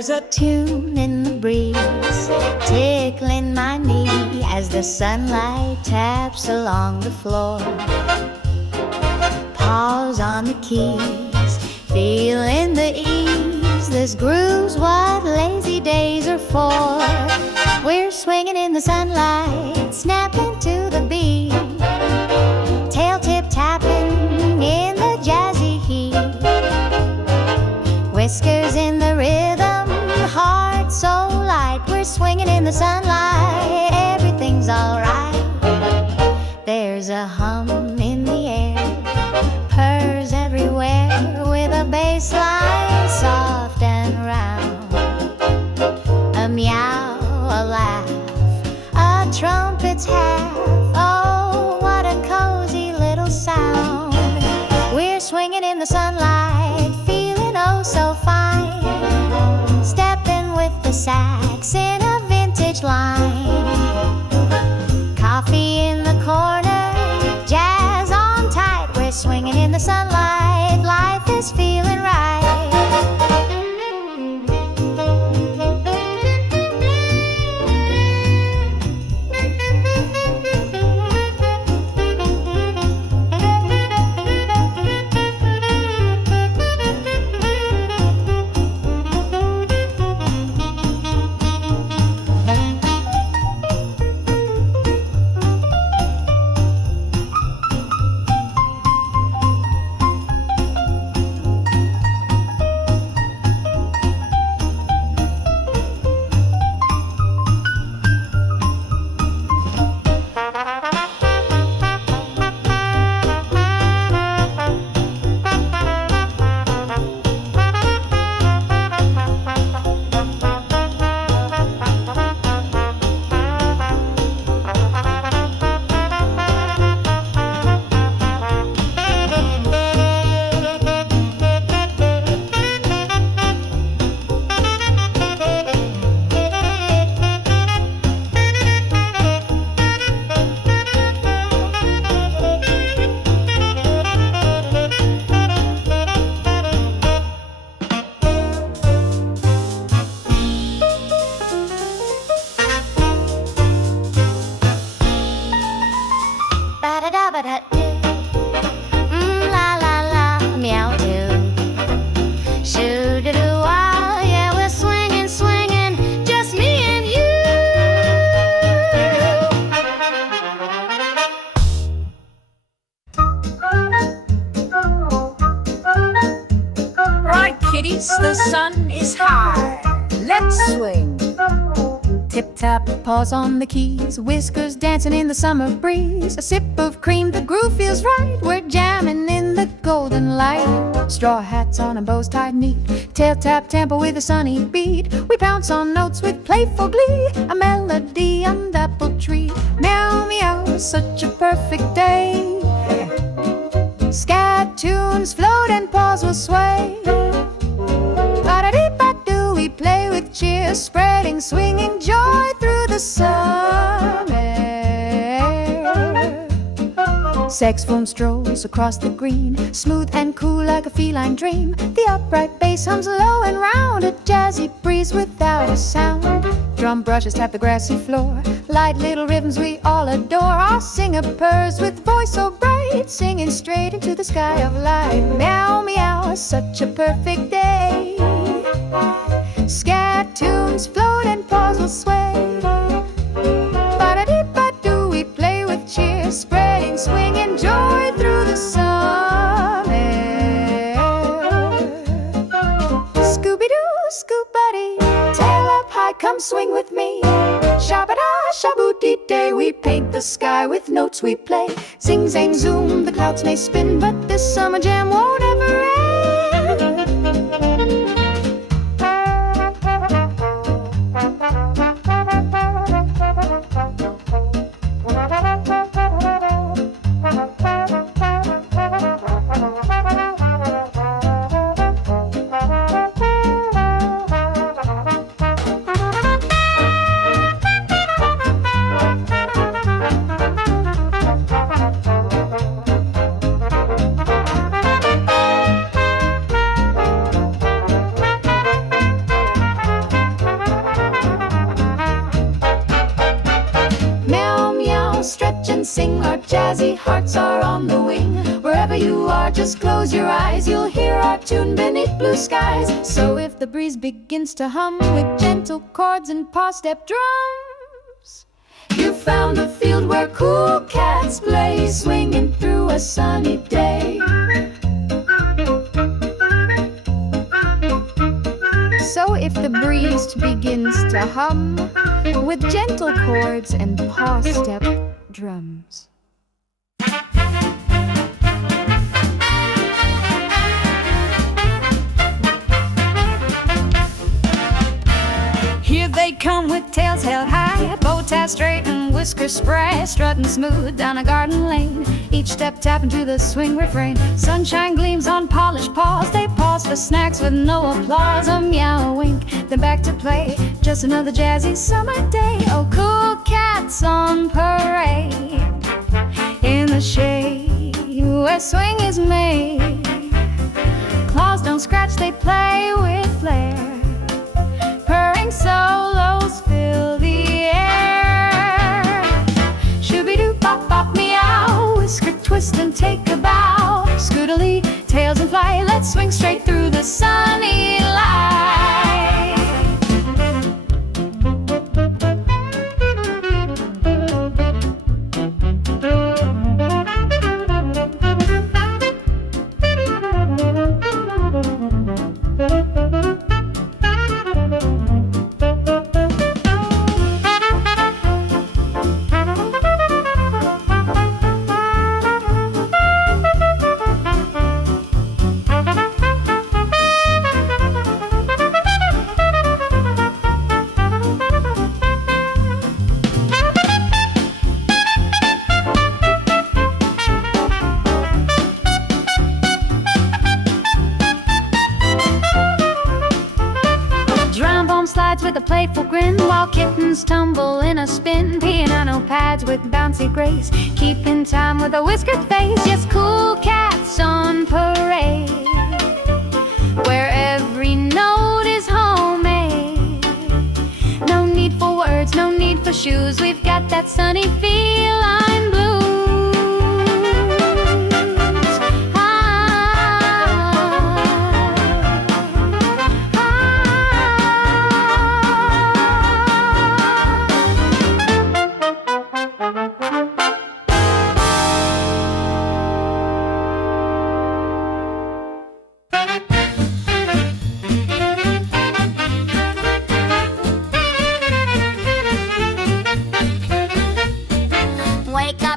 There's a tune in the breeze, tickling my knee as the sunlight taps along the floor. Paws on the keys, feeling the ease. This groove's what lazy days are for. We're swinging in the sunlight, snapping to the beat, tail tip tapping in the jazzy heat. Whiskers in the rhythm, heart so light. We're swinging in the sunlight, everything's alright. There's a hum in the air, purrs everywhere, with a bass line soft and round. A meow, a laugh, a trumpet's half. Oh, what a cozy little sound. We're swinging in the sunlight, feeling oh so fine, stepping with the sax in a vintage line. Coffee in the corner, jazz on tight. We're swinging in the sunlight, life is feeling right. La la la, meow do. Shoo-doo-doo-wah, yeah, we're swinging, swinging, just me and you. Right, kiddies, the sun is high. Let's swing. Tip-tap, paws on the keys, whiskers dancing in the summer breeze. A sip of cream, the groove feels right. We're jamming in the golden light. Straw hats on and bows tied neat, tail tap tempo with a sunny beat. We pounce on notes with playful glee, a melody on the apple tree. Meow meow, such a perfect day. Scat tunes float and paws will sway. Ba-da-dee-ba-doo, we play with cheer, spreading swinging joy through the summer. Saxophone strolls across the green, smooth and cool like a feline dream. The upright bass hums low and round, a jazzy breeze without a sound. Drum brushes tap the grassy floor, light little rhythms we all adore. Our singer purrs with voice so bright, singing straight into the sky of light. Meow meow, such a perfect day. Scat tunes float and paws will sway. Ba-da-dee-ba-doo, we play with cheer, spreading swinging joy through the summer. Scooby-doo, scoop-buddy, tail up high, come swing with me. Shabba-da, shaboo-dee-day, we paint the sky with notes we play. Zing-zang zoom, the clouds may spin, but this summer jam won't ever end. jazzy hearts are on the wing. Wherever you are, just close your eyes. You'll hear our tune beneath blue skies. So if the breeze begins to hum with gentle chords and paw step drums, you found a field where cool cats play, swinging through a sunny day. So if the breeze begins to hum with gentle chords and paw step drums. Here they come with tails held high, bow ties straight and whiskers spray, strutting smooth down a garden lane, each step tapping to the swing refrain. Sunshine gleams on polished paws, they pause for snacks with no applause. A meow, a wink, then back to play, just another jazzy summer day. Oh, cool cats on parade in the shade where swing is made. Claws don't scratch, they play with flair. Purring solos fill the air. Shooby-doo-bop-bop, meow, whisker twist and take a bow. Scootily, tails and fly, let's swing straight through the sunny light. With a playful grin, while kittens tumble in a spin. Piano pads with bouncy grace, keeping time with a whiskered face. Yes, cool cats on parade, where every note is homemade. No need for words, no need for shoes, we've got that sunny feline blues.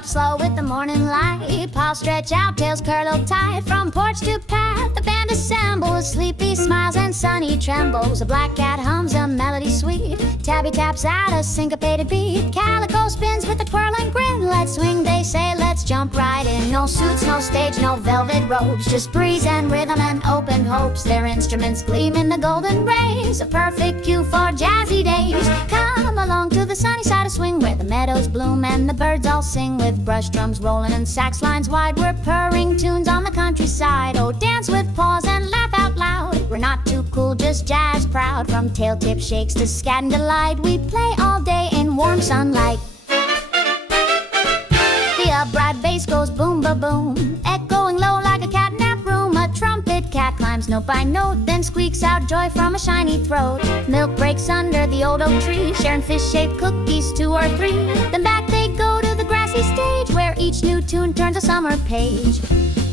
Slow with the morning light, paws stretch out, tails curl tight. From porch to path, the band assembles, sleepy smiles and sunny trembles. A black cat hums a melody sweet, Tabby taps out a syncopated beat. Calico spins with a twirling grin, let's swing, they say, let's jump right in. No suits, no stage, no velvet robes, just breeze and rhythm and open hopes. Their instruments gleam in the golden rays, a perfect cue for jazzy days. Come along to the sunny side of swing, where the meadows bloom and the birds all sing. With brush drums rolling and sax lines wide, we're purring tunes on the countryside. Oh, dance with paws and laugh out loud, we're not too cool, just jazz proud. From tail tip shakes to scat and delight, we play all day in warm sunlight. The upright bass goes boom ba boom, echoing low like a catnap room. A trumpet cat climbs note by note, then squeaks out joy from a shiny throat. Milk breaks under the old oak tree, sharing fish-shaped cookies 2 or 3. Then back they go to the grassy stage, where each new tune turns a summer page.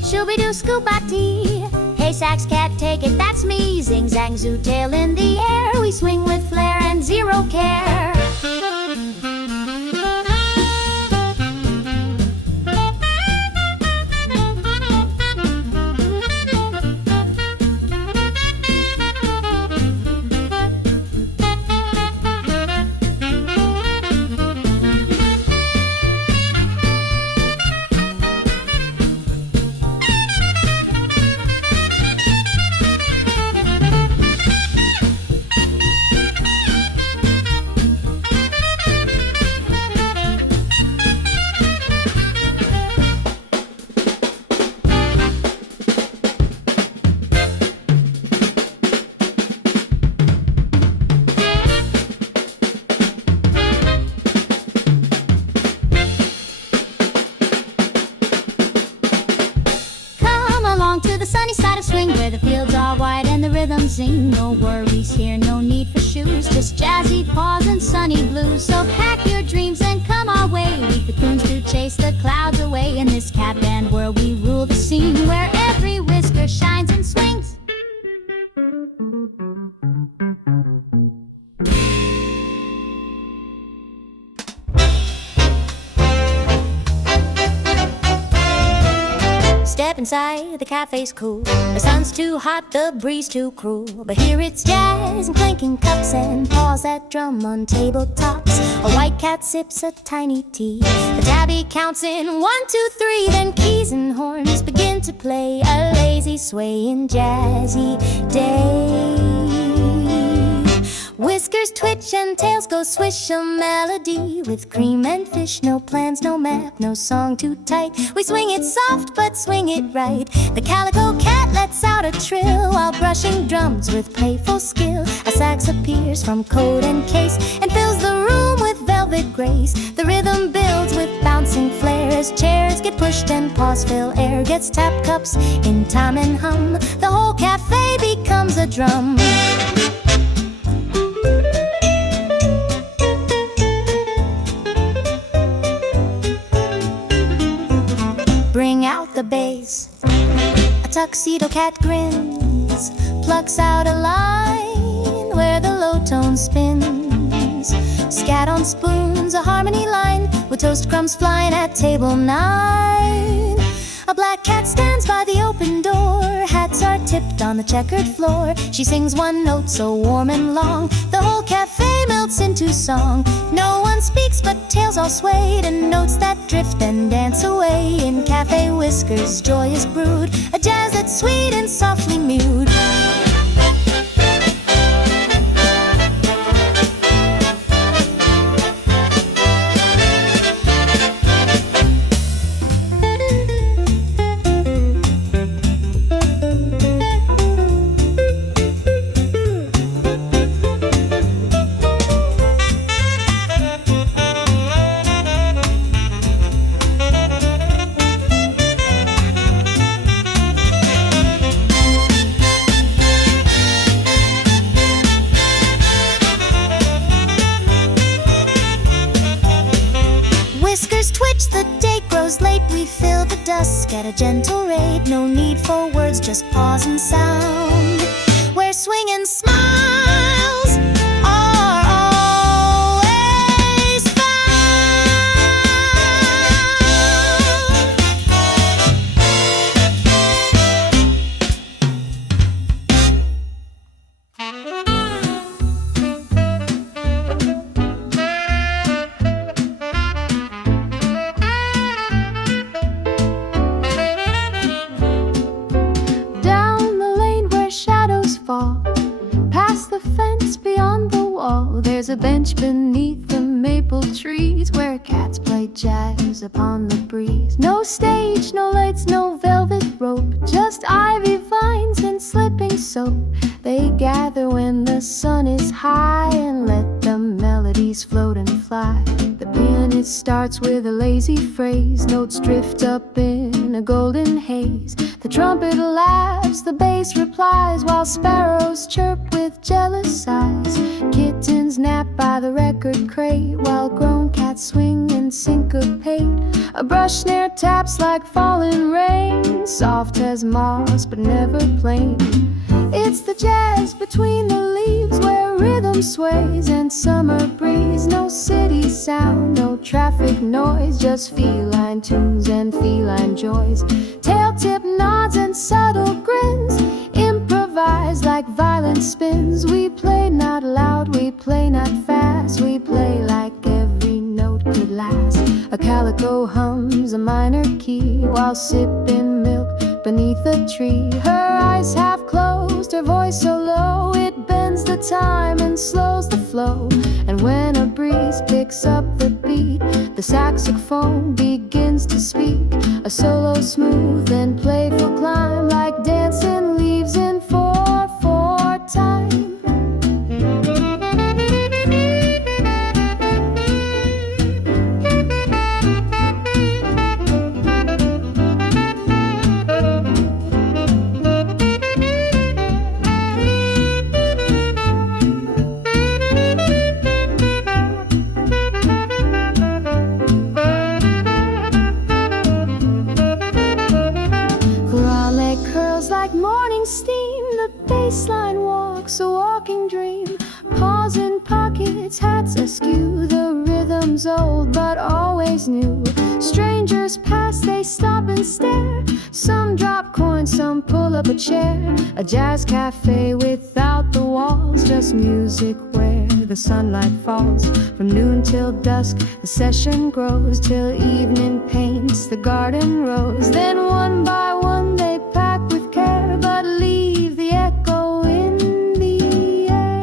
Shooby-doo scoop-a-tee, hey sax cat take it, that's me. Zing-zang zoo tail in the air, we swing with flair and zero care. swing where the fields are wide and the rhythm sing. No worries here, no need for shoes, just jazzy paws and sunny blues. So pack your dreams and come our way. Leave the coons to chase the clouds away. In this cat band world we rule the scene, where every whisker shines and swings. Step inside, the cafe's cool. The sun's too hot, the breeze too cruel. But here it's jazz and clanking cups and paws that drum on tabletops. A white cat sips a tiny tea. The tabby counts in 1, 2, 3. Then keys and horns begin to play a lazy swaying jazzy day. Whiskers twitch and tails go swish, a melody with cream and fish. No plans, no map, no song too tight. We swing it soft but swing it right. The calico cat lets out a trill while brushing drums with playful skill. A sax appears from coat and case and fills the room with velvet grace. The rhythm builds with bouncing flair as chairs get pushed and paws fill air. Gets tap cups in time and hum. The whole cafe becomes a drum. Bring out the bass. A tuxedo cat grins, plucks out a line where the low tone spins. Scat on spoons, a harmony line with toast crumbs flying at table 9. A black cat stands by the open door. Hats are tipped on the checkered floor. She sings one note so warm and long. The whole cafe melts into song. No one speaks but tails all sway to notes that drift and dance away. In Café Whiskers, joy is brewed, a jazz that's sweet and softly mewed. Whiskers twitch, the day grows late. We fill the dusk at a gentle rate. No need for words, just pause and sound. Where swingin' smiles are always past the fence beyond the wall. There's a bench beneath the maple trees where cats play jazz upon the breeze. No stage, no lights, no velvet rope, just ivy vines and slipping soap. They gather when the sun is high and let the melodies float and fly. The pianist starts with a lazy phrase. Notes drift up in a golden haze. The trumpet laughs, the bass replies, while sparrows chirp with jealous eyes. Kittens nap by the record crate, while grown cats swing and syncopate. A brush snare taps like falling rain, soft as moss but never plain. It's the jazz between the leaves where rhythm sways and summer breeze. No city sound, no traffic noise, just feline tunes and feline joys. Tail tip nods and subtle grins, improvise like violent spins. We play not loud, we play not fast, we play like every note could last. A calico hums a minor key while sipping milk beneath a tree. Her eyes half closed, her voice so low, it bends the time and slows the flow. And when a breeze picks up the beat, the saxophone begins to speak. A solo smooth and playful climb, like dancing leaves in 4/4 time. baseline walks, a walking dream. Paws in pockets, hats askew. The rhythm's old but always new. Strangers pass, they stop and stare. Some drop coins, some pull up a chair. A jazz cafe without the walls, just music where the sunlight falls. From noon till dusk, the session grows, till evening paints the garden rose. Then one by one they pack with care, but leave the echo in the air.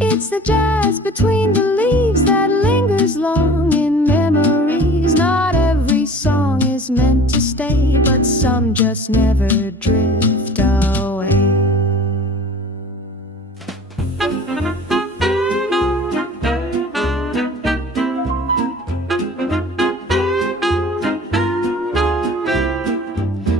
It's the jazz between the leaves that lingers long in memories. Not every song is meant to stay, but some just never drift away.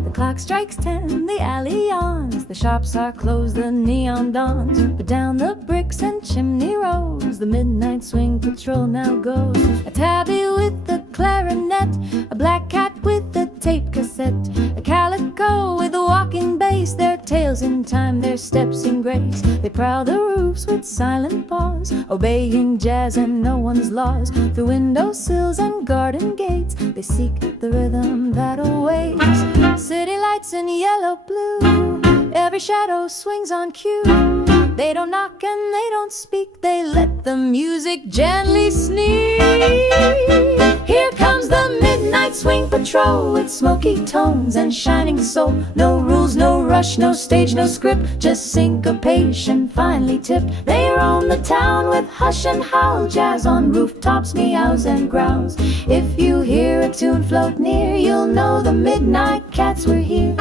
The clock strikes 10, the alley yawns. The shops are closed, the neon dawns. But down the bricks and chimney rows, the midnight swing patrol now goes. A tabby with the clarinet, a black cat with the tape cassette, a calico with a walking bass. Their tails in time, their steps in grace. They prowl the roofs with silent paws, obeying jazz and no one's laws. Through windowsills and garden gates, they seek the rhythm that awaits. City lights in yellow blue, every shadow swings on cue. They don't knock and they don't speak, they let the music gently sneak. Here comes the midnight swing patrol with smoky tones and shining soul. No rules, no rush, no stage, no script, just syncopation finely tipped. They roam the town with hush and howl, jazz on rooftops meows and growls. If you hear a tune float near, you'll know the midnight cats were here.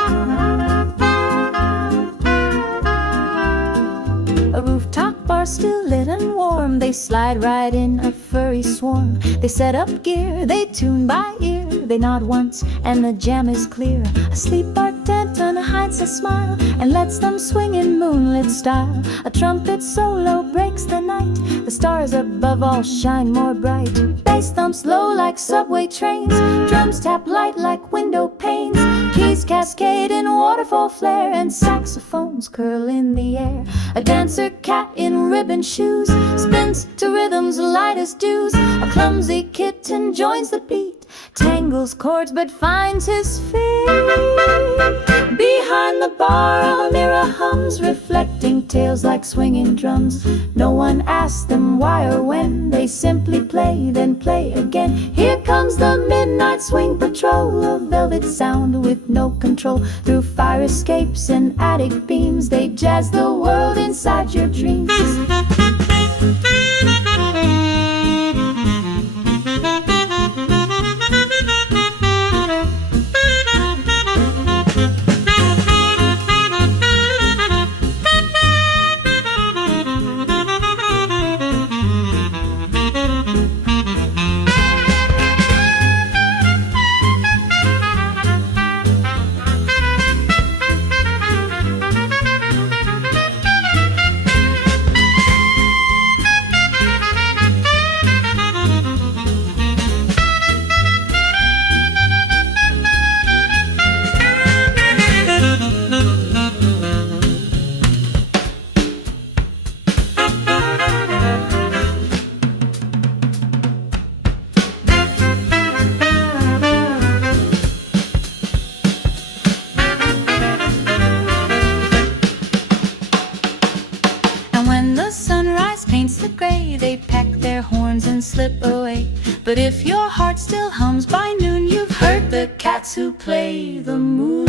A rooftop bar still lit and warm, they slide right in a furry swarm. They set up gear, they tune by ear, they nod once and the jam is clear. A sleep bartender hides a smile and lets them swing in moonlit style. A trumpet solo breaks the night, the stars above all shine more bright. Bass thumps low like subway trains, drums tap light like window panes. Keys cascade in waterfall flare and saxophones curl in the air. A dancer cat in ribbon shoes spins to rhythms light as dews. A clumsy kitten joins the beat, tangles chords but finds his feet. Behind the bar a mirror hums, reflecting tales like swinging drums. No one asks them why or when, they simply play, then play again. Here comes the midnight swing patrol, a velvet sound with no control. Through fire escapes and attic beams, they jazz the world inside your dreams. They peck their horns and slip away. But if your heart still hums by noon, you've heard the cats who play the moon.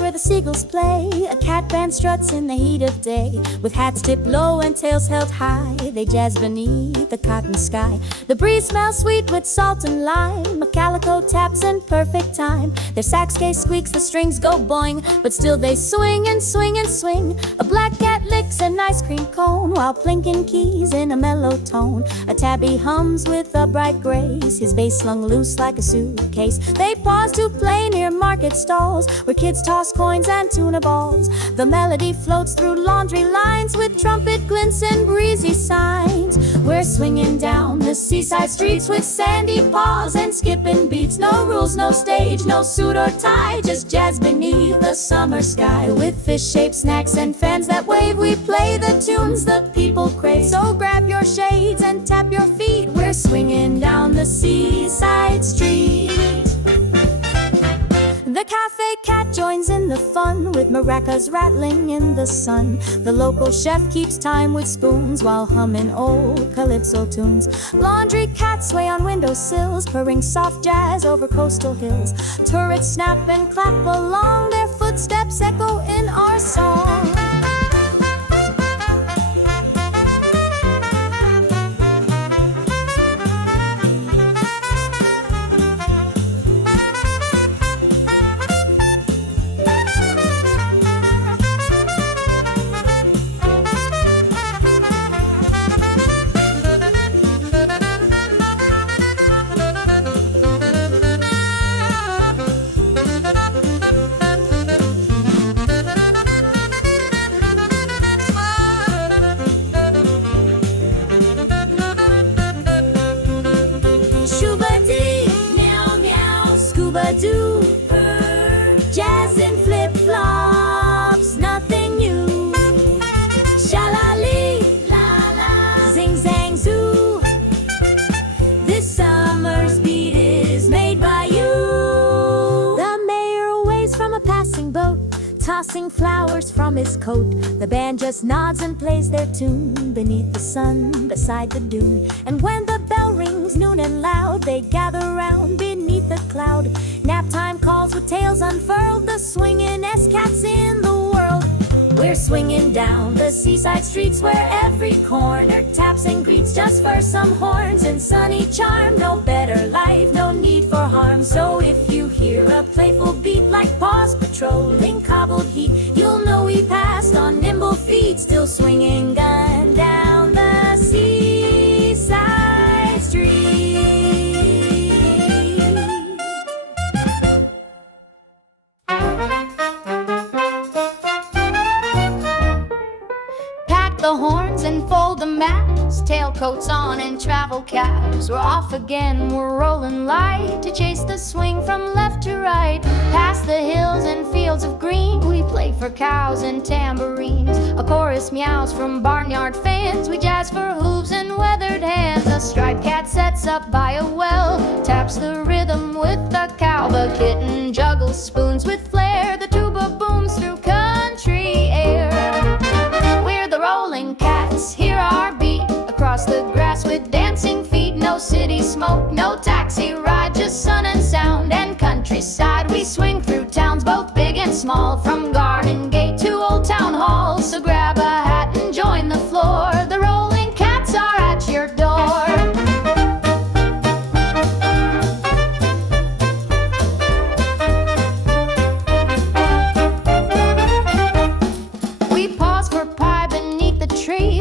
Where the seagulls play, a cat band struts in the heat of day. With hats tipped low and tails held high, they jazz beneath the cotton sky. The breeze smells sweet with salt and lime, a calico taps in perfect time. Their sax case squeaks, the strings go boing, but still they swing and swing and swing. A black cat licks and an ice cream cone while plinking keys in a mellow tone. A tabby hums with upright grace, his bass slung loose like a suitcase. They pause to play near market stalls where kids toss coins and tuna balls. The melody floats through laundry lines with trumpet glints and breezy signs. We're swinging down the seaside streets with sandy paws and skipping beats. No rules, no stage, no suit or tie, just jazz beneath the summer sky. With fish-shaped snacks and fans that wave, we play the tunes the people crave. So grab your shades and tap your feet, we're swinging down the seaside street. The cafe cat joins in the fun with maracas rattling in the sun. The local chef keeps time with spoons while humming old calypso tunes. Laundry cats sway on windowsills, purring soft jazz over coastal hills. Turrets snap and clap along, their footsteps echo in our song. Do jazz and flip-flops, nothing new. Sha-la-lee, la-la, zing-zang zoo. This summer's beat is made by you. The mayor waves from a passing boat, tossing flowers from his coat. The band just nods and plays their tune beneath the sun, beside the dune. And when the bell rings noon and loud, they gather round beneath a cloud. Nap time calls with tails unfurled, the swingin'-est cats in the world. We're swinging down the seaside streets where every corner taps and greets just for some horns and sunny charm. No better life, no need for harm. So if you hear a playful beat like Paws patrolling cobbled heat, you'll know we passed on nimble feet, still swinging gun down the seaside street. The horns and fold the maps, tailcoats on and travel caps. We're off again, we're rolling light to chase the swing from left to right. Past the hills and fields of green, we play for cows and tambourines. A chorus meows from barnyard fans, we jazz for hooves and weathered hands. A striped cat sets up by a well, taps the rhythm with the cow. The kitten juggles spoons with flair, the tuba booms through country air. We're the rolling cats, hear our beat across the grass with dancing feet. No city smoke, no taxi ride, just sun and sound and countryside. We swing through towns both big and small, from Garden Gate to Old Town Hall. So grab a hat and join the floor, the rolling cats are at your door.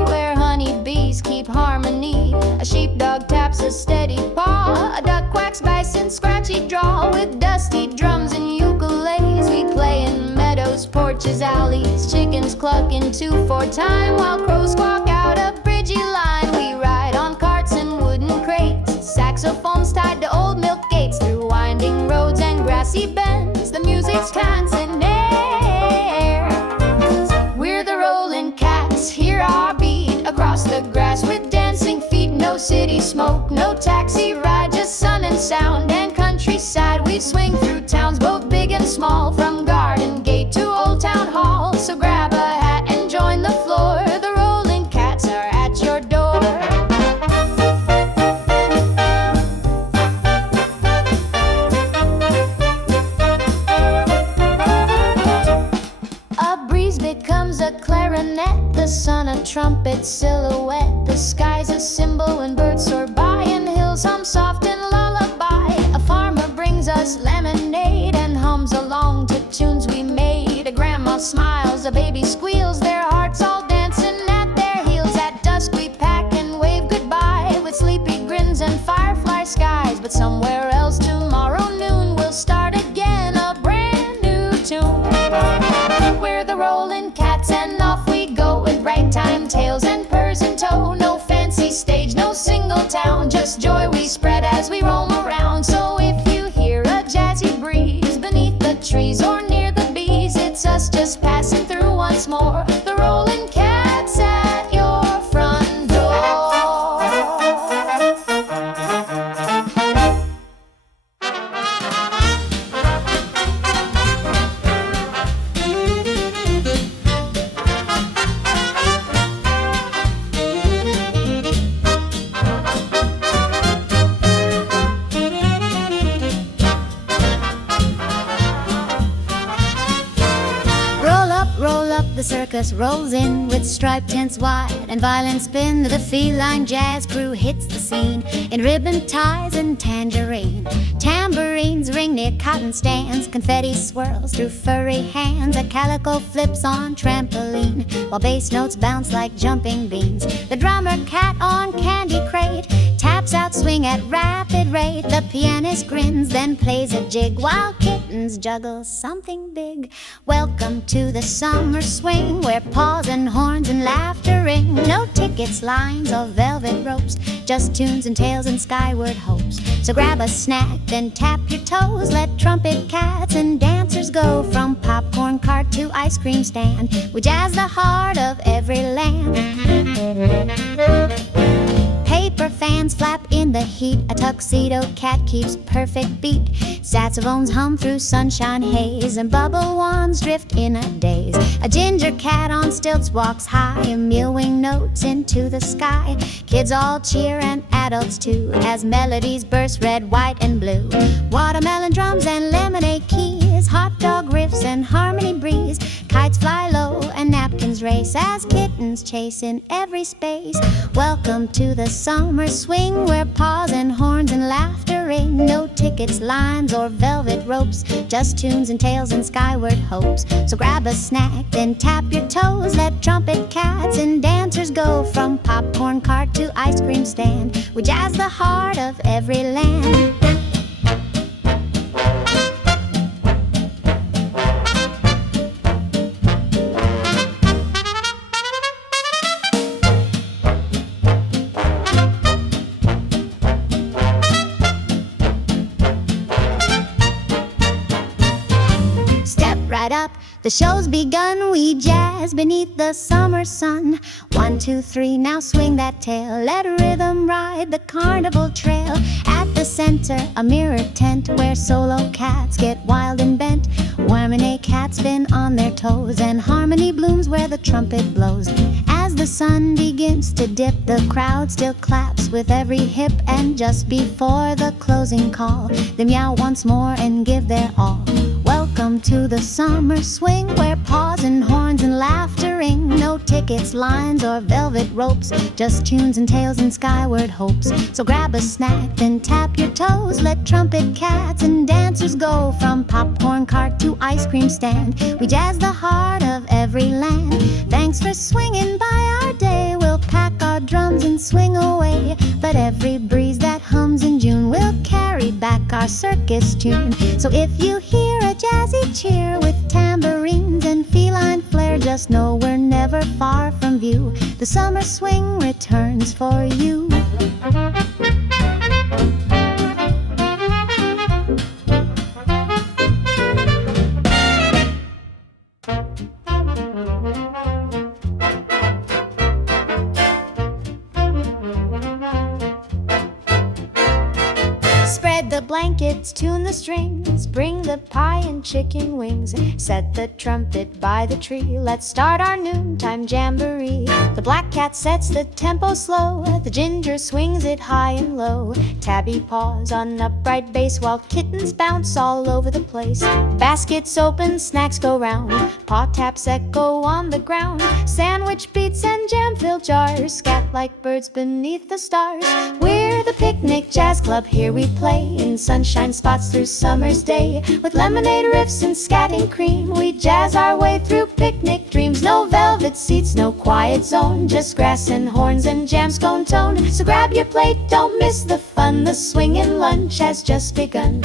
Where honeybees keep harmony. A sheepdog taps a steady paw, a duck quacks dice in scratchy draw. With dusty drums and ukuleles, we play in meadows, porches, alleys. Chickens cluck in 2/4 time while crows squawk out a bridgy line. We ride on carts and wooden crates, saxophones tied to old milk gates. Through winding roads and grassy bends, the music's dancing air. We're the rolling cats, hear our beat across the grass with dancing feet. No city smoke, no taxi ride, just sun and sound and countryside. We swing through towns both big and small, from Garden Gate to Old Town Hall. So grab a hat and join the floor, the rolling cats are at your door. A breeze becomes a clarinet, the sun a trumpet silhouette. The sky's a cymbal when birds soar by, and hills hum soft and lullaby. A farmer brings us lemonade and hums along to tunes we made. A grandma smiles, a baby squeals, their hearts all dancing Circus rolls in with striped tents wide and violin spin. The feline jazz crew hits the scene in ribbon ties and tangerine. Tambourines ring near cotton stands, confetti swirls through furry hands. A calico flips on trampoline while bass notes bounce like jumping beans. The drummer cat on candy crate taps out swing at rapid rate. The pianist grins, then plays a jig while kittens juggle something big. Welcome to the summer swing, where paws and horns and laughter ring. No tickets, lines, or velvet ropes, just tunes and tales and skyward hopes. So grab a snack, then tap your toes. Let trumpet cats and dancers go from popcorn cart to ice cream stand. We jazz the heart of every land. Paper fans flap in the heat. A tuxedo cat keeps perfect beat. Saxophones hum through sunshine haze, and bubble wands drift in a daze. A ginger cat on stilts walks high, mewing notes into the sky. Kids all cheer and adults too, as melodies burst red, white, and blue. Watermelon drums and lemonade keys, hot dog riffs and harmony breeze. Kites fly low and napkins race as kittens chase in every space. Welcome to the summer swing, where paws and horns and laughter ring. No tickets, lines, or velvet ropes, just tunes and tales and skyward hopes. So grab a snack, then tap your toes. Let trumpet cats and dancers go from popcorn cart to ice cream stand. We jazz the heart of every land. Right up, the show's begun. We jazz beneath the summer sun. 1, 2, 3, now swing that tail. Let rhythm ride the carnival trail. At the center, a mirror tent where solo cats get wild and bent. Lemonade cats spin on their toes, and harmony blooms where the trumpet blows. As the sun begins to dip, the crowd still claps with every hip. And just before the closing call, they meow once more and give their all. Welcome to the summer swing, where paws and horns and laughter ring. No tickets, lines, or velvet ropes, just tunes and tales and skyward hopes. So grab a snack, then tap your toes. Let trumpet cats and dancers go from popcorn cart to ice cream stand. We jazz the heart of every land. Thanks for swinging by our day. We'll pack our drums and swing away. But every breeze that hums in June will carry back our circus tune. So if you hear a jazzy cheer with tambourines and feline flair, just know we're never far from view. The summer swing returns for you. Spread the blankets, tune the strings, bring the pie and chicken wings. Set the trumpet by the tree, let's start our noontime jamboree. The black cat sets the tempo slow, the ginger swings it high and low. Tabby paws on upright bass while kittens bounce all over the place. Baskets open, snacks go round, paw taps echo on the ground. Sandwich beats and jam-filled jars scat like birds beneath the stars. We're the picnic jazz club, here we play in sunshine spots through summer's day. With lemonade riffs and scatting cream, we jazz our way through picnic dreams. No velvet seats, no quiet zone, just grass and horns and jam scone tone. So grab your plate, don't miss the fun. The swingin' lunch has just begun.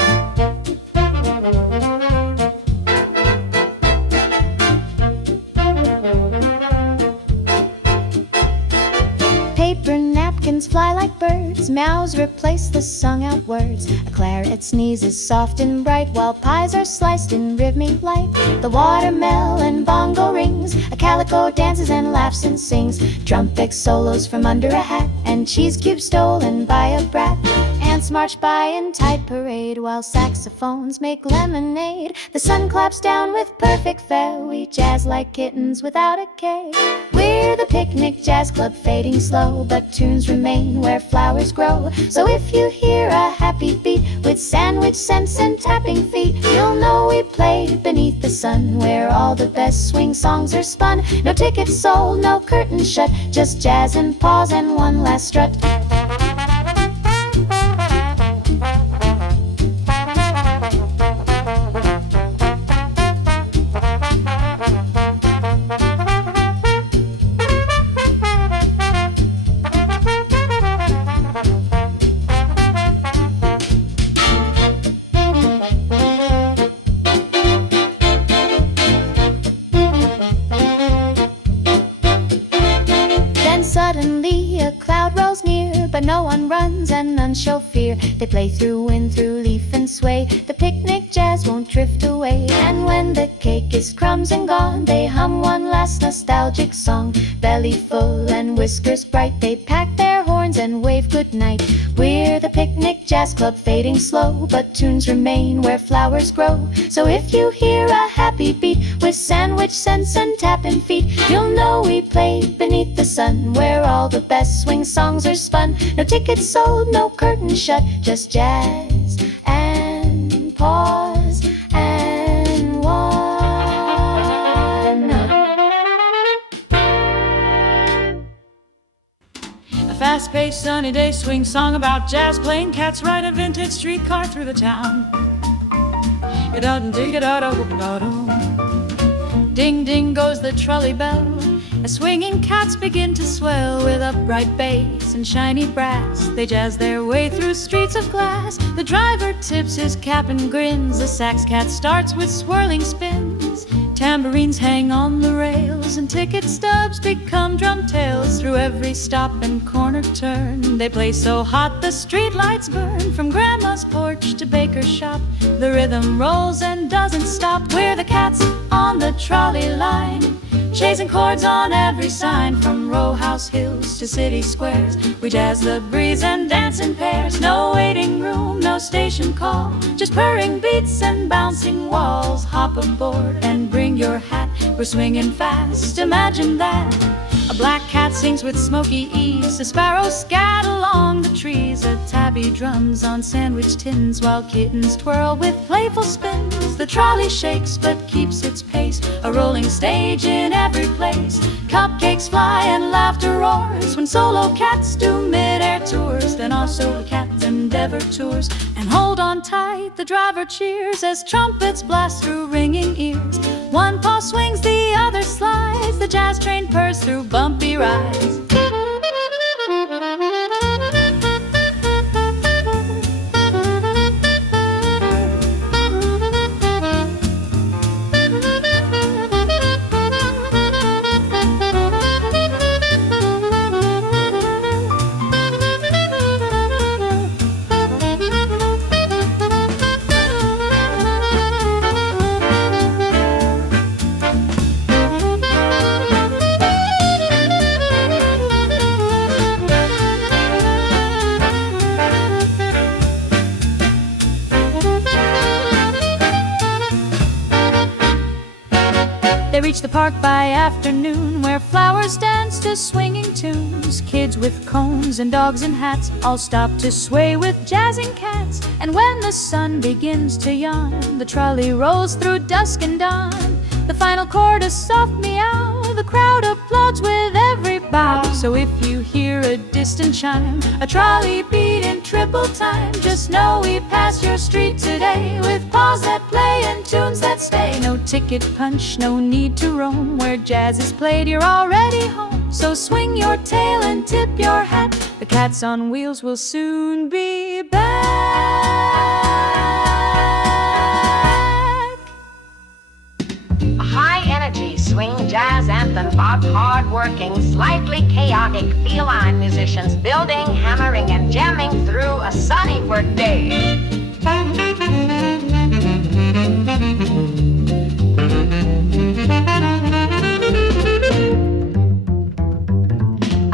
Paper napkins fly like birds, meows replace the sung-out words. A claret sneezes soft and bright, while pies are sliced in rhythmic light. The watermelon bongo rings, a calico dances and laughs and sings. Trumpet solos from under a hat, and cheese cubes stolen by a brat. Ants march by in tight parade, while saxophones make lemonade. The sun claps down with perfect fare, we jazz like kittens without a care. We're the picnic jazz club fading slow, but tunes remain where flowers grow. So if you hear a happy beat with sandwich scents and tapping feet, you'll know we played beneath the sun, where all the best swing songs are spun. No tickets sold, no curtains shut, just jazz and Paws and one last strut. Suddenly a cloud rolls near, but no one runs and none show fear. They play through wind, through leaf and sway. The picnic jazz won't drift away. And when the cake is crumbs and gone, they hum one last nostalgic song. Belly full and whiskers bright, they pack their horns and wave goodnight. We're the picnic jazz club fading slow, but tunes remain where flowers grow. So if you hear a happy beat with sandwich scents and tapping feet, you'll know we played beneath the sun, where all the best swing songs are spun. No tickets sold, no curtains shut, just jazz and Paws and one. A fast-paced sunny day swing song about jazz playing cats ride a vintage streetcar through the town. Ding ding goes the trolley bell as swinging cats begin to swell. With upright bass and shiny brass, they jazz their way through streets of glass. The driver tips his cap and grins, the sax cat starts with swirling spins. Tambourines hang on the rails and ticket stubs become drum tails. Through every stop and corner turn, they play so hot the street lights burn. From grandma's porch to baker's shop, the rhythm rolls and doesn't stop. We're the cats on the trolley line, chasing chords on every sign. From row house hills to city squares, we jazz the breeze and dance in pairs. No waiting room, no station call, just purring beats and bouncing walls. Hop aboard and bring your hat, we're swinging fast, imagine that. A black cat sings with smoky ease, the sparrows scat along the trees. A tabby drums on sandwich tins while kittens twirl with playful spins. The trolley shakes but keeps its pace, a rolling stage in every place. Cupcakes fly and laughter roars when solo cats do mid-air tours. Then also Cat Endeavor tours, and hold on tight, the driver cheers as trumpets blast through ringing ears. One paw swings, the other slides, the jazz train purrs through bumpy rides. They reach the park by afternoon, where flowers dance to swinging tunes. Kids with cones and dogs in hats all stop to sway with jazzing cats. And when the sun begins to yawn, the trolley rolls through dusk and dawn. The final chord, a soft meow, the crowd applauds with every bow. So if you hear a distant chime, a trolley beat in triple time, just know we passed your street today, with paws that play and tunes that stay. No ticket punch, no need to roam, where jazz is played you're already home. So swing your tail and tip your hat, the cats on wheels will soon be back. A high-energy swing jazz anthem about hard-working, slightly chaotic feline musicians building, hammering, and jamming through a sunny workday.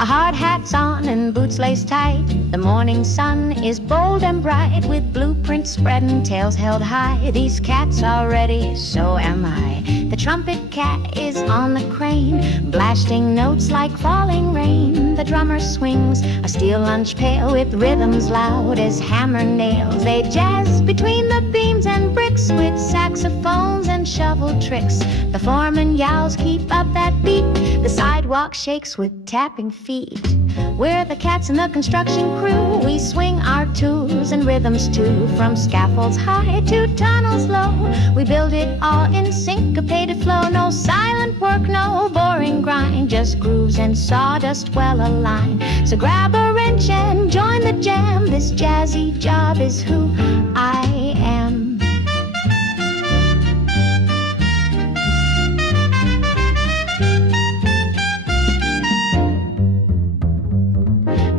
A hard hat's on and boots laced tight. The morning sun is bold and bright, with blueprints spreading, tails held high. These cats are ready, so am I. The trumpet cat is on the crane, blasting notes like falling rain. The drummer swings a steel lunch pail with rhythms loud as hammer nails. They jazz between the beams and bricks with saxophones and shovel tricks. The foreman yowls, keep up that beat. The sidewalk shakes with tapping feet. We're the cats in the construction crew. We swing our tools and rhythms too, from scaffolds high to tunnels low. We build it all in syncopated flow. No silent work, no boring grind, just grooves and sawdust well aligned. So grab a wrench and join the jam. This jazzy job is who I am.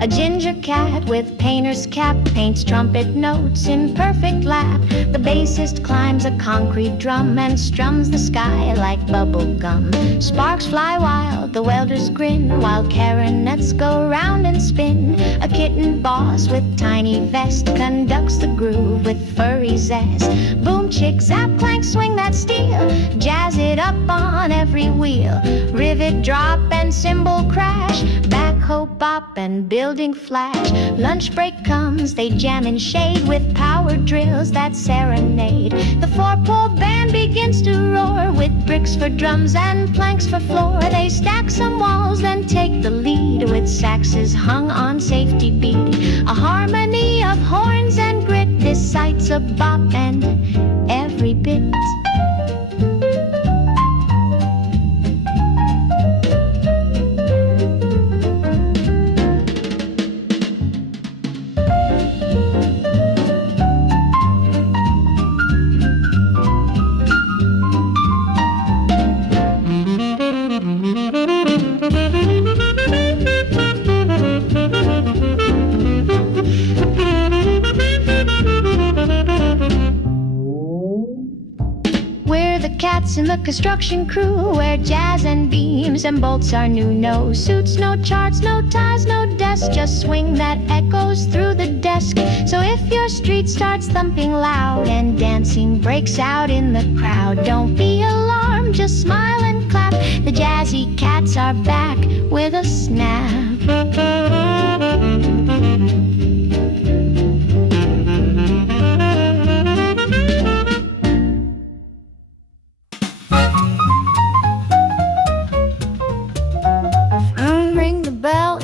A ginger cat with painter's cap paints trumpet notes in perfect lap. The bassist climbs a concrete drum and strums the sky like bubble gum. Sparks fly wild, the welders grin, while caronets go round and spin. A kitten boss with tiny vest conducts the groove with furry zest. Boom, chick, zap, clank, swing that steel, jazz it up on every wheel. Rivet drop and cymbal crash, backhoe bop and building flash. Lunch break comes, they jam in shade with power drills that serenade. The four-pole band begins to roar with bricks for drums and planks for floor. They stack some walls, then take the lead with saxes hung on safety beat. A harmony of horns and grit, this site's a bop and every bit. In the construction crew, where jazz and beams and bolts are new. No suits, no charts, no ties, no desk, just swing that echoes through the desk. So if your street starts thumping loud and dancing breaks out in the crowd, don't be alarmed, just smile and clap. The jazzy cats are back with a snap.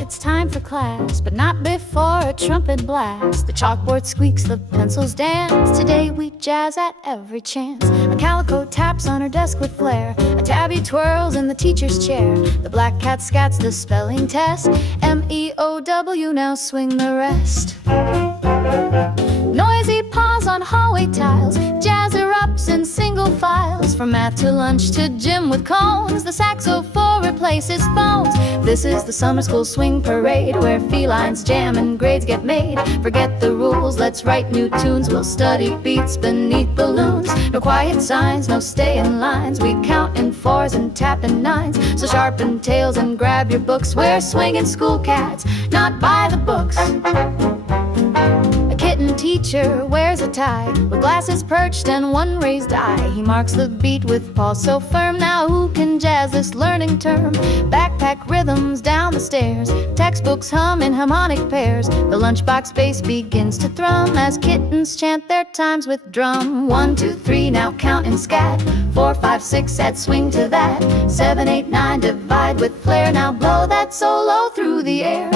It's time for class, but not before a trumpet blast. The chalkboard squeaks, the pencils dance. Today we jazz at every chance. A calico taps on her desk with flair. A tabby twirls in the teacher's chair. The black cat scats the spelling test. M-E-O-W, now swing the rest. Noisy paws on hallway tiles. Jazz erupts in single files. From math to lunch to gym with cones. The saxophone replaces phones. This is the summer school swing parade, where felines jam and grades get made. Forget the rules, let's write new tunes. We'll study beats beneath balloons. No quiet signs, no stay in lines. We count in fours and tap in nines. So sharpen tails and grab your books. We're swinging school cats, not by the books. A kitten teacher wears a tie, with glasses perched and one raised eye. He marks the beat with paws so firm. Now who can jazz this learning term? Backpack rhythms down the stairs, textbooks hum in harmonic pairs. The lunchbox bass begins to thrum as kittens chant their times with drum. 1, 2, 3, now count and scat. 4, 5, 6, add swing to that. 7, 8, 9, divide with flair. Now blow that solo through the air.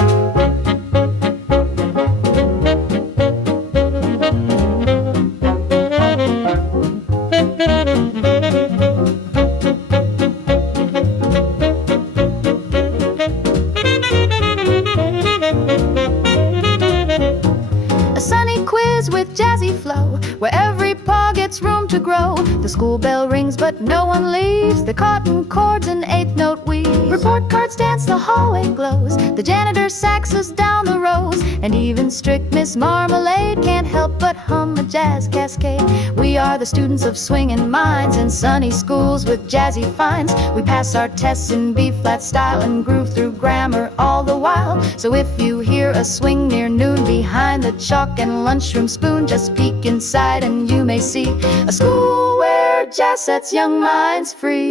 With jazzy flow, where every paw gets room to grow. The school bell rings but no one leaves. The cotton chords an eighth note weaves. Report cards dance, the hallway glows. The janitor saxes down the rows. And even strict Miss Marmalade can't help but hum a jazz cascade. We are the students of swingin' minds in sunny schools with jazzy finds. We pass our tests in B-flat style and groove through grammar all the while. So if you hear a swing near noon behind the chalk and lunchroom spoon, just peek inside and you may see a school where jazz sets young minds free.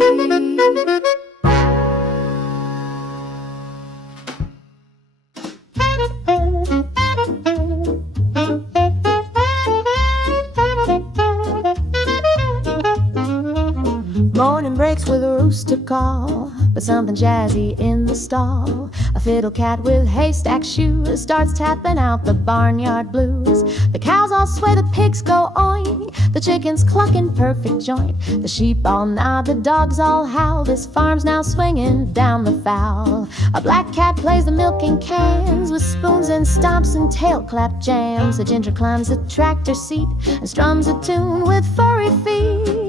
Morning breaks with a rooster call, but something jazzy in the stall. A fiddle cat with haystack shoes starts tapping out the barnyard blues. The cows all sway, the pigs go oink, the chickens cluck in perfect joint. The sheep all nod, the dogs all howl, this farm's now swinging down the fowl. A black cat plays the milking cans with spoons and stomps and tail clap jams. The ginger climbs the tractor seat and strums a tune with furry feet.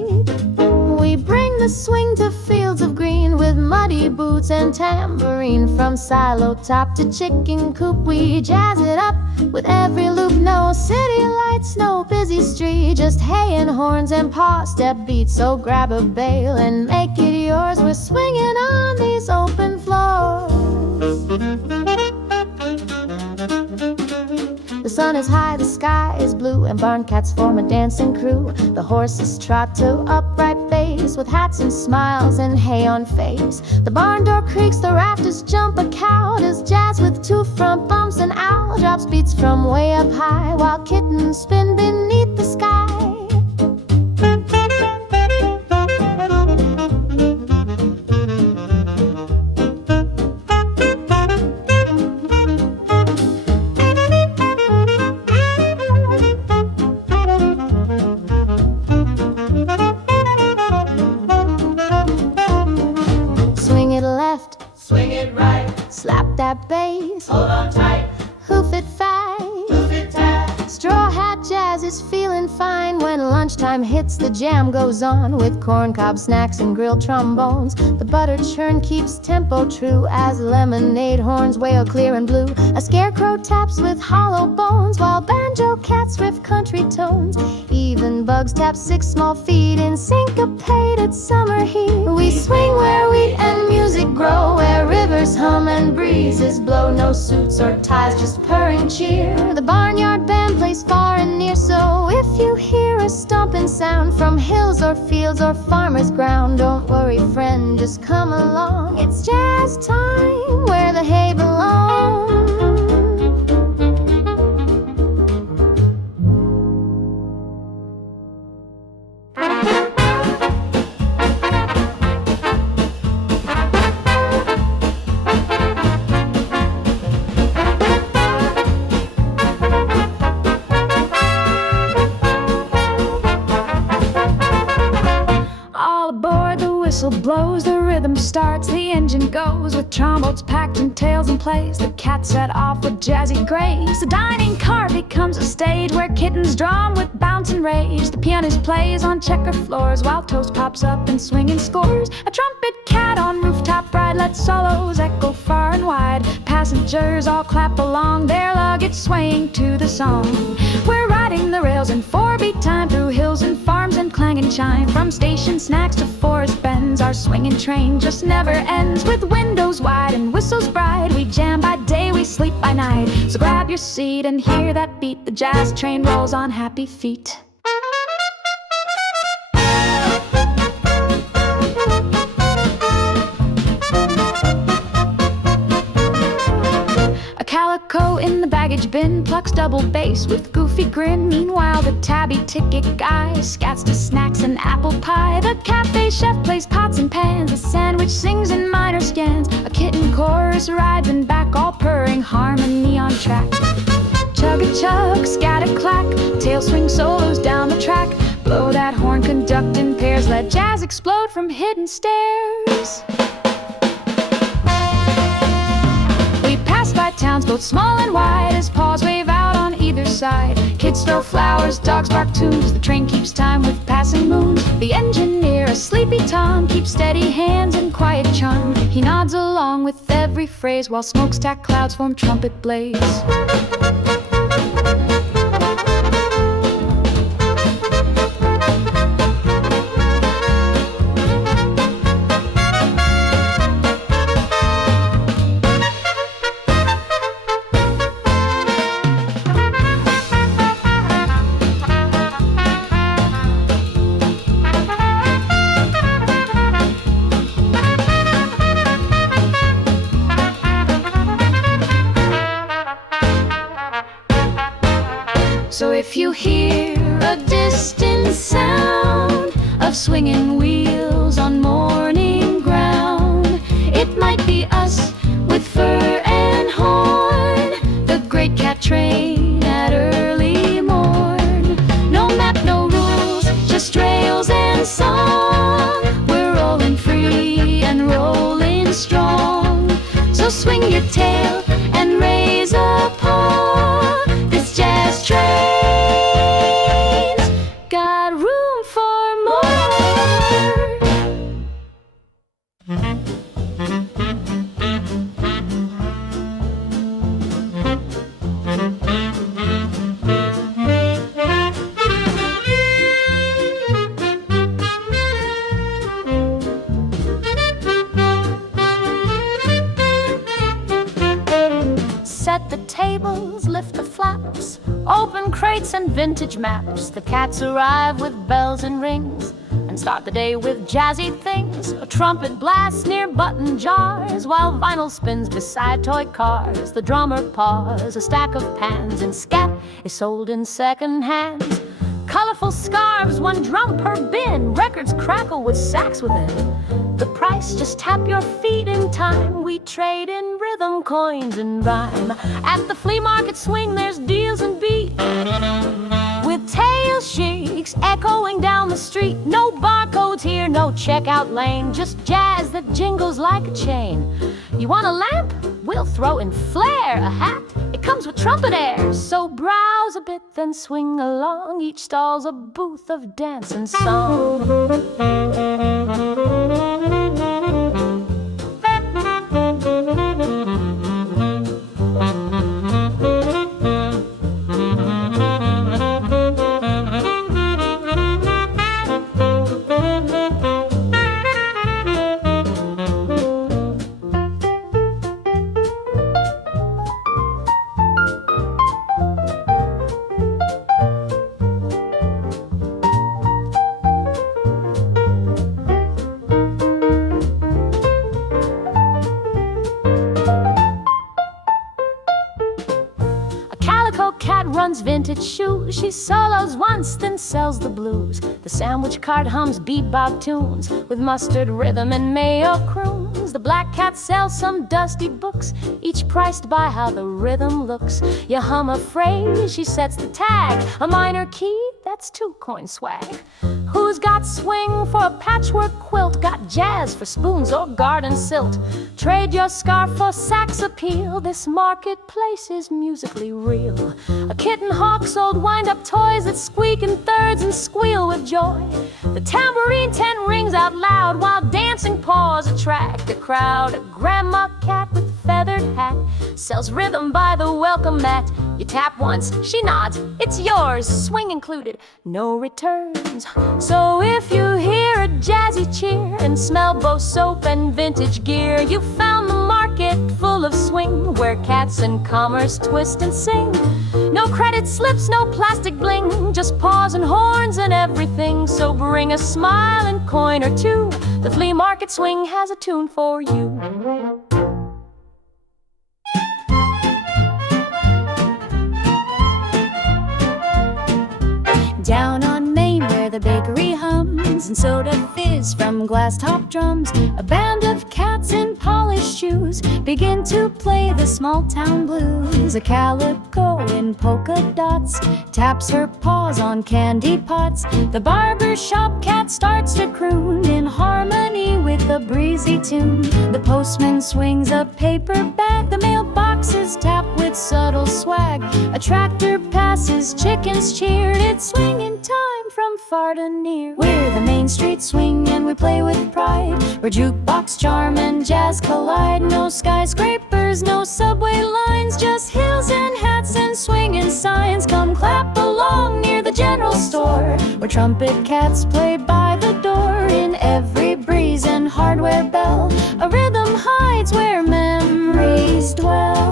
We bring the swing to fields of green with muddy boots and tambourine. From silo top to chicken coop, we jazz it up with every loop. No city lights, no busy street, just hay and horns and paw step beats. So grab a bale and make it yours. We're swinging on these open floors. The sun is high, the sky is blue, and barn cats form a dancing crew. The horses trot to upright bass with hats and smiles and hay on face. The barn door creaks, the rafters jump, a cow does jazz with two front bumps. An owl drops beats from way up high while kittens spin beneath the sky. Slap that bass, Hold on tight, hoof it fast. move it tight. Straw hat jazz is feeling fine. When lunchtime hits, the jam goes on with corncob snacks and grilled trombones. The butter churn keeps tempo true as lemonade horns wail clear and blue. A scarecrow taps with hollow bones while banjo cats riff country tones. Even bugs tap 6 small feet in syncopated summer heat. We swing where wheat and music grow, where rivers hum and breezes blow. No suits or ties, just purring cheer. The barnyard band plays far and near, so if you hear a stomping sound from hills or fields or farmer's ground, don't worry friend, just come along. It's jazz time where the hay belongs. Whistle blows, the rhythm starts, the engine goes with trombones packed and tails in place. The cat set off with jazzy grace. The dining car becomes a stage where kittens drum with bounce and rage. The pianist plays on checker floors while toast pops up and swinging scores. A trumpet cat on rooftop ride lets solos echo far and wide. Passengers all clap along, their luggage swaying to the song. We're riding the rails in 4-beat time through hills and farms and clanging chime. From station snacks to forest bends, our swinging train just never ends. With windows wide and whistles bright, we jam by day, we sleep by night. So grab your seat and hear that beat, the jazz train rolls on happy feet. Calico in the baggage bin plucks double bass with goofy grin. Meanwhile the tabby ticket guy scats to snacks and apple pie. The cafe chef plays pots and pans, a sandwich sings in minor scans. A kitten chorus rides in back, all purring harmony on track. Chug-a-chug, scat-a-clack, tail swing solos down the track. Blow that horn, conduct in pairs, let jazz explode from hidden stairs. By towns both small and wide as Paws wave out on either side. Kids throw flowers, dogs bark tunes, the train keeps time with passing moons. The engineer, a sleepy Tom, keeps steady hands and quiet charm. He nods along with every phrase while smokestack clouds form trumpet blaze. if you hear a distant sound of swinging wheels on morning ground, it might be us with fur and horn, the great cat train at early morn. No map, no rules, just trails and song. We're rolling free and rolling strong. So swing your tail and raise a paw. This jazz train's got room for more. Set the tables, lift the flaps, open crates and vintage maps. The cats arrive with bells and rings and start the day with jazzy things. A trumpet blasts near button jars while vinyl spins beside toy cars. The drummer paws a stack of pans and scat is sold in second hands. Colorful scarves, one drum per bin. Records crackle with sax within. The price, just tap your feet in time. We trade in rhythm, coins, and rhyme. At the flea market swing, there's deals and beat, with tail shakes echoing down the street. No barcodes here, no checkout lane, just jazz that jingles like a chain. You want a lamp? We'll throw in flare. A hat? It comes with trumpet airs. So browse a bit, then swing along. Each stall's a booth of dance and song. Vintage shoes. She solos once, then sells the blues. The sandwich cart hums bebop tunes with mustard rhythm and mayo croons. The black cat sells some dusty books, each priced by how the rhythm looks. You hum a phrase, she sets the tag. A minor key, that's 2-coin swag. Who's got swing for a patchwork quilt? Got jazz for spoons or garden silt? Trade your scarf for sax appeal. This marketplace is musically real. A kitten hawks old wind-up toys that squeak in thirds and squeal with joy. The tambourine tent rings out loud while dancing paws attract a crowd. A grandma cat with feathered hat sells rhythm by the welcome mat. You tap once, she nods, it's yours, swing included, no returns. So if you hear a jazzy cheer and smell both soap and vintage gear, you found the market full of swing, where cats and commerce twist and sing. No credit slips, no plastic bling, just paws and horns and everything. So bring a smile and coin or two, the flea market swing has a tune for you. Down on Main where the bakery hums and soda fizz from glass-top drums, a band of cats in polished shoes begin to play the small-town blues. A calico in polka dots taps her paws on candy pots. The barber shop cat starts to croon in harmony with a breezy tune. The postman swings a paper bag, the mailboxes tap with subtle swag. A tractor passes, chickens cheer, it's swinging time from far to near. We're the Main Street Swing and we play with pride, where jukebox charm and jazz collide. No skyscrapers, no subway lines, just hills and hats and swinging signs. Come clap along near the general store, where trumpet cats play by the door. In every breeze and hardware bell, a rhythm hides where memories dwell.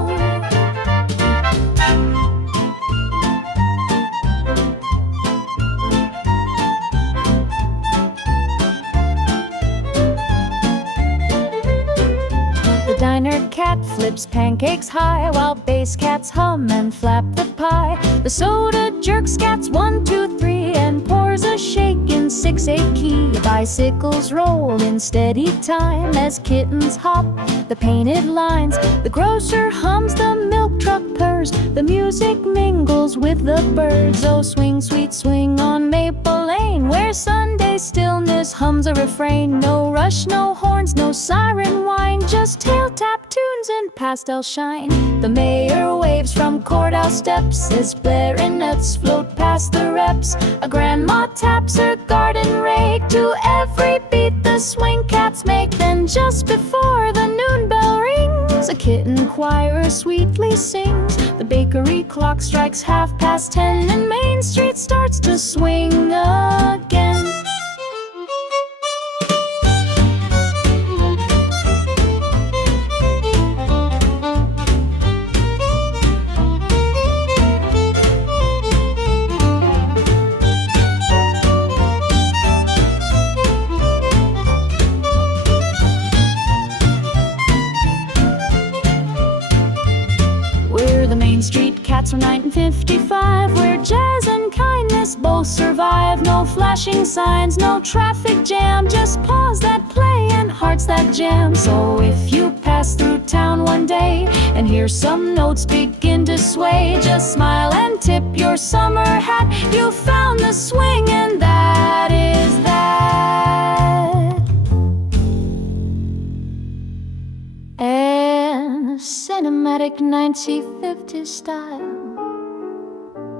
The diner cat flips tips pancakes high, while bass cats hum and flap the pie. The soda jerks cats 1, 2, 3 and pours a shake in 6/8 key. Bicycles roll in steady time as kittens hop the painted lines. The grocer hums, the milk truck purrs, the music mingles with the birds. Oh, swing, sweet swing on Maple Lane, where Sunday stillness hums a refrain. No rush, no horns, no siren whine, just tail tap tunes and pastel shine. The mayor waves from courthouse steps as clarinets float past the reps. A grandma taps her garden rake to every beat the swing cats make. Then just before the noon bell rings, a kitten choir sweetly sings. The bakery clock strikes 10:30 and Main Street starts to swing again. From 1955, where jazz and kindness both survive. No flashing signs, no traffic jam, just paws that play and hearts that jam. So if you pass through town one day and hear some notes begin to sway, just smile and tip your summer hat. You found the swing, and that is that. And cinematic 1950s style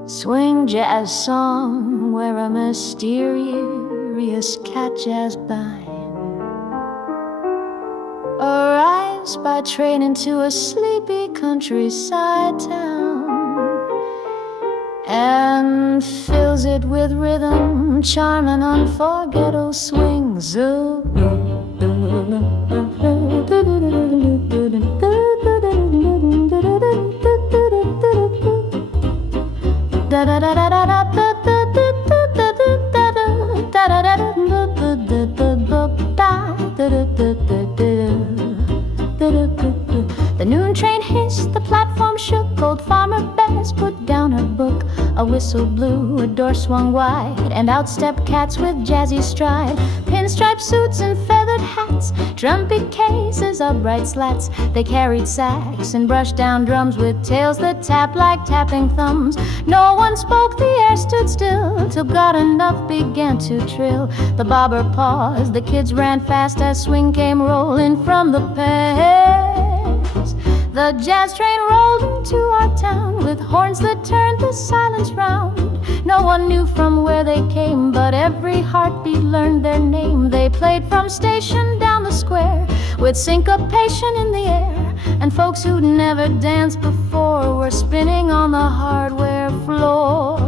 swing jazz song where a mysterious cat jazz band arrives by train into a sleepy countryside town and fills it with rhythm, charm, and unforgettable swings. The noon train hissed, the platform shook, old Farmer Bess put down her book. A whistle blew, a door swung wide, and out stepped cats with jazzy stride. Pinstripe suits and feathered hats, trumpet cases of bright slats. They carried sacks and brushed down drums with tails that tap like tapping thumbs. No one spoke, the air stood still, till God enough began to trill. The bobber paused, the kids ran fast as swing came rolling from the pass. The jazz train rolled into our town with horns that turned the silence round. No one knew from where they came, but every heartbeat learned their name. They played from station down the square with syncopation in the air, and folks who'd never danced before were spinning on the hardware floor.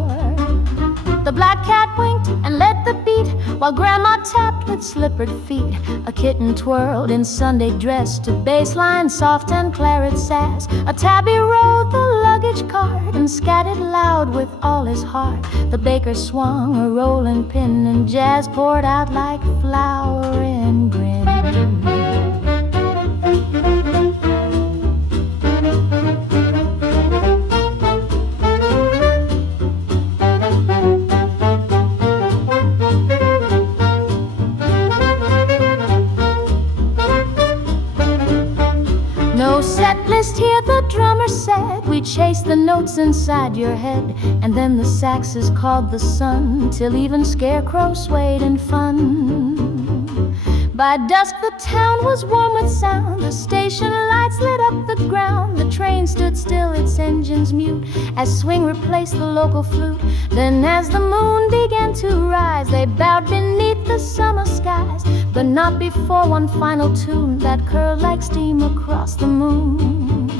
The black cat winked and led the beat, while Grandma tapped with slippered feet. A kitten twirled in Sunday dress to bassline soft and claret sass. A tabby rode the luggage cart and scattered loud with all his heart. The baker swung a rolling pin and jazz poured out like flour in grin. No set list here, the drummer said. We chase the notes inside your head, and then the saxes called the sun, till even Scarecrow swayed in fun. By dusk the town was warm with sound. The station lights lit up the ground. The train stood still, its engines mute, as swing replaced the local flute. Then as the moon began to rise, they bowed beneath the summer skies, but not before one final tune that curled like steam across the moon.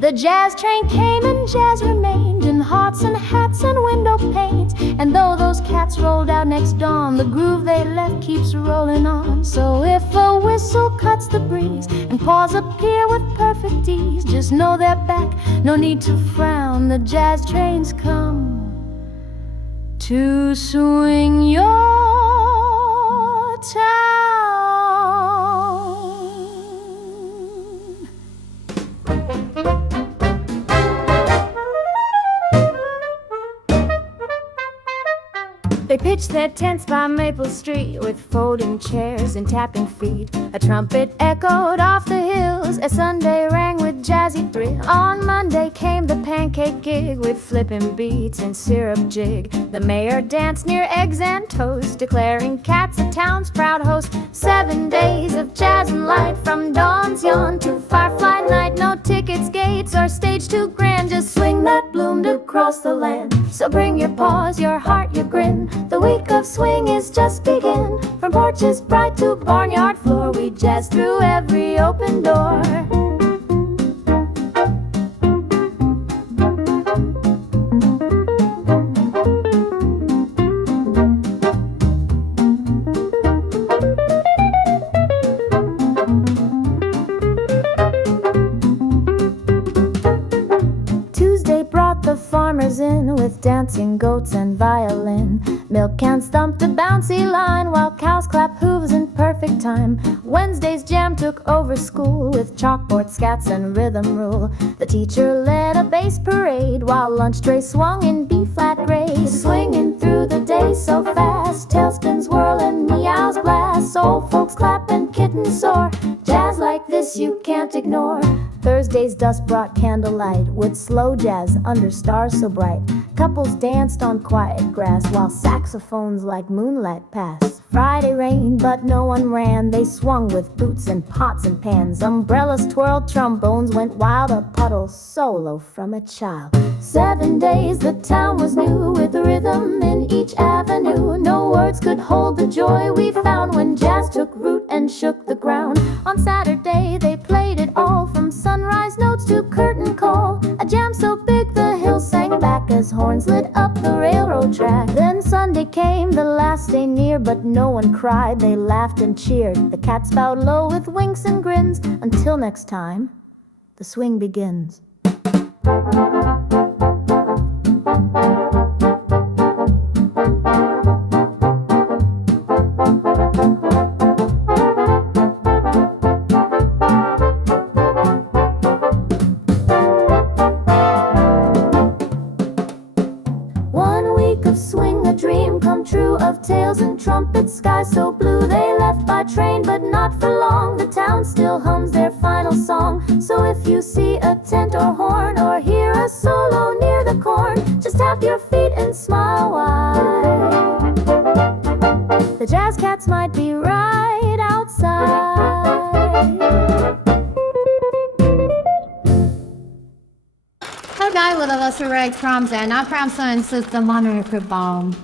The jazz train came and jazz remained in hearts and hats and window panes. And though those cats rolled out next dawn, the groove they left keeps rolling on. So if a whistle cuts the breeze and paws appear with perfect ease, just know they're back, no need to frown. The jazz train's come to swing your town. pitched their tents by Maple Street with folding chairs and tapping feet. A trumpet echoed off the hills as Sunday rang with jazzy thrill. On Monday came the pancake gig with flipping beats and syrup jig. The mayor danced near eggs and toast, declaring Cats the town's proud host. 7 days of jazz and light, from dawn's yawn to firefly night. No tickets, gates, or stage too grand, just swing that bloomed across the land. So bring your paws, your heart, your grin. The week of swing is just begin. From porches bright to barnyard floor, we jazz through every open door. In with dancing goats and violin. Milk cans thumped a bouncy line while cows clap hooves in perfect time. Wednesday's jam took over school with chalkboard scats and rhythm rule. The teacher led a bass parade while lunch tray swung in B-flat grades. Swinging through the day so fast, tailspins whirl and meows blast. Old folks clap and kittens soar. Jazz like this you can't ignore. Thursday's dust brought candlelight with slow jazz under stars so bright. Couples danced on quiet grass while saxophones like moonlight passed. Friday rained but no one ran. They swung with boots and pots and pans. Umbrellas twirled, trombones went wild. A puddle solo from a child. 7 days the town was new with rhythm in each avenue. No words could hold the joy we found when jazz took root and shook the ground. On Saturday they played it all, from sunrise notes to curtain call. A jam so big the hills sang back as horns lit up the railroad track. Then Sunday came, the last day near, but no one cried. They laughed and cheered. The cats bowed low with winks and grins. Until next time, the swing begins. Tales and trumpets, sky so blue. They left by train but not for long. The town still hums their final song. So if you see a tent or horn, or hear a solo near the corn, just tap your feet and smile wide. The jazz cats might be right outside. Her guy with a lesser rag crumbs and not cram sign system monitor bomb.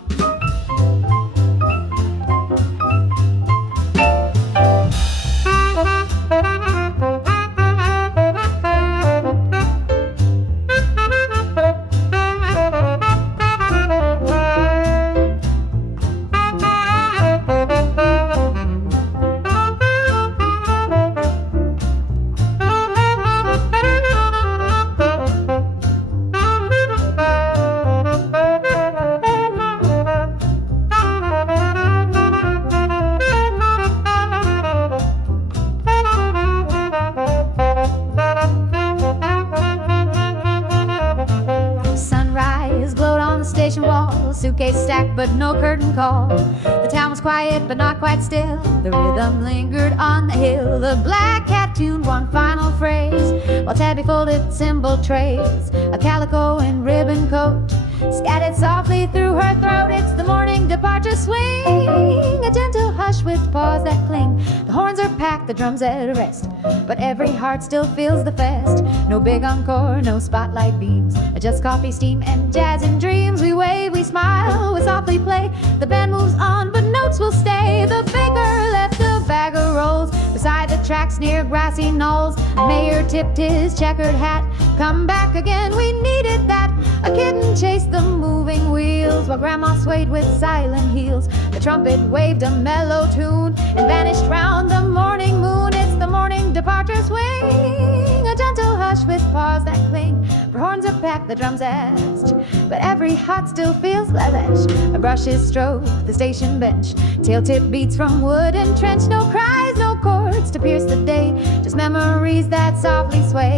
Suitcase stacked but no curtain call. The town was quiet but not quite still. The rhythm lingered on the hill. The black cat tuned one final phrase while Tabby folded cymbal trays. A calico and ribbon coat scattered softly through her throat. It's the morning departure swing, a gentle hush with paws that cling. The horns are packed, the drums at rest, but every heart still feels the fest. No big encore, no spotlight beams, just coffee, steam, and jazz and dreams. We wave, we smile, we softly play. The band moves on, but notes will stay. The baker left a bag of rolls beside the tracks near grassy knolls. Mayor tipped his checkered hat. Come back again, we needed that. A kitten chased the moving wheels while Grandma swayed with silent heels. The trumpet waved a mellow tune and vanished round the morning moon. It's the morning departure swing, a gentle hush with paws that cling. For horns are packed, the drums asked, but every heart still feels lavish. A brushes stroke the station bench, tail tip beats from wood and trench. No cries, no chords to pierce the day, just memories that softly sway.